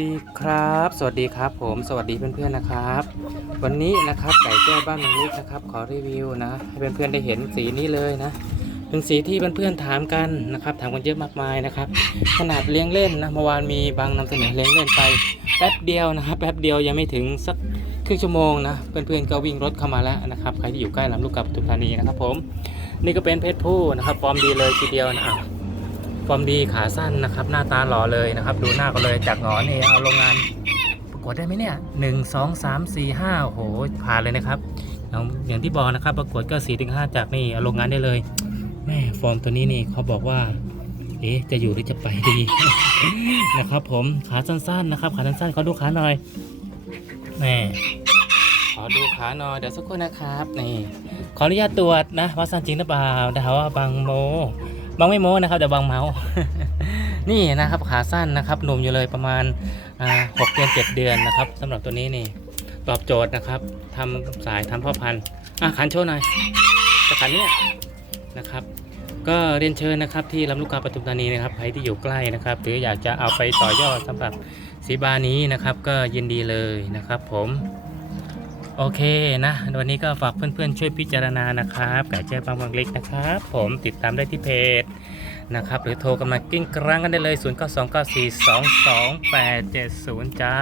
ดีครับ สวัสดีครับผมสวัสดีเพื่อนๆนะครับ วันนี้นะครับไก่แจ้บ้านมืองล็กนะครับขอรีวิวนะให้เพื่อนๆได้เห็นสีนี้เลยนะเป็นสีที่เพื่อนๆถามกันนะครับถามกันเยอะมากมายนะครับ ขนาดเลี้ยงเล่นนะเมื่อวานมีบางนำเสนอเลี้ยงเล่นไปแป๊บเดียวนะครับแป๊บเดียวยังไม่ถึงสักครึ่งชั่วโมงนะเพื่อนๆก็วิ่งรถเข้ามาแล้วนะครับใครที่อยู่ใกล้ลำลูกกาปทุมธานีนะครับผมนี่ก็เป็นเพชรผู้นะครับฟอร์มดีเลยทีเดียวนะอะ ฟอร์มดีขาสั้นนะครับ หน้าตาหล่อเลยนะครับ ดูหน้าก็เลยจากหงอนนี่เอาโรงงานประกวดได้ไหมเนี่ยหนึ่งสองสามสี่ห้าโหผ่านเลยนะครับอย่างที่บอกนะครับ ประกวดก็สี่ถึงห้าจากนี่เอาโรงงานได้เลยแม่ฟอร์มตัวนี้นี่เขาบอกว่า เอ๊ะจะอยู่หรือจะไปดี นะครับผมขาสั้นๆนะครับขาสั้นๆเขอดูขาหน่อยแม่ขอดูขาหน่อยเดี๋ยวสักครู่นะครับนี่ขออนุญาตตรวจนะว่าสั้นจริงหรือเปล่าดาว่าบางโม บางไม่โม้นะครับ แต่บางเมานี่นะครับขาสั้นนะครับหนุ่มอยู่เลยประมาณหกเดือนเจ็ดเดือนนะครับสำหรับตัวนี้นี่ตอบโจทย์นะครับทำสายทำพ่อพันธุ์อะขันโชว์หน่อยจะขันเนี่ยนะครับ ก็เรียนเชิญนะครับที่ลำลูกกาปทุมธานีนะครับใครที่อยู่ใกล้นะครับ หรืออยากจะเอาไปต่อยอดสำหรับสีบานี้นะครับ ก็ยินดีเลยนะครับ ผม โอเคนะวันนี้ก็ฝากเพื่อนๆช่วยพิจารณานะครับไก่แจ้บางบางเล็กนะครับ ผมติดตามได้ที่เพจนะครับ หรือโทรกันมากิ้งกรังกันได้เลย 0 9 2 9 4 2 2 8 7 0 จ้า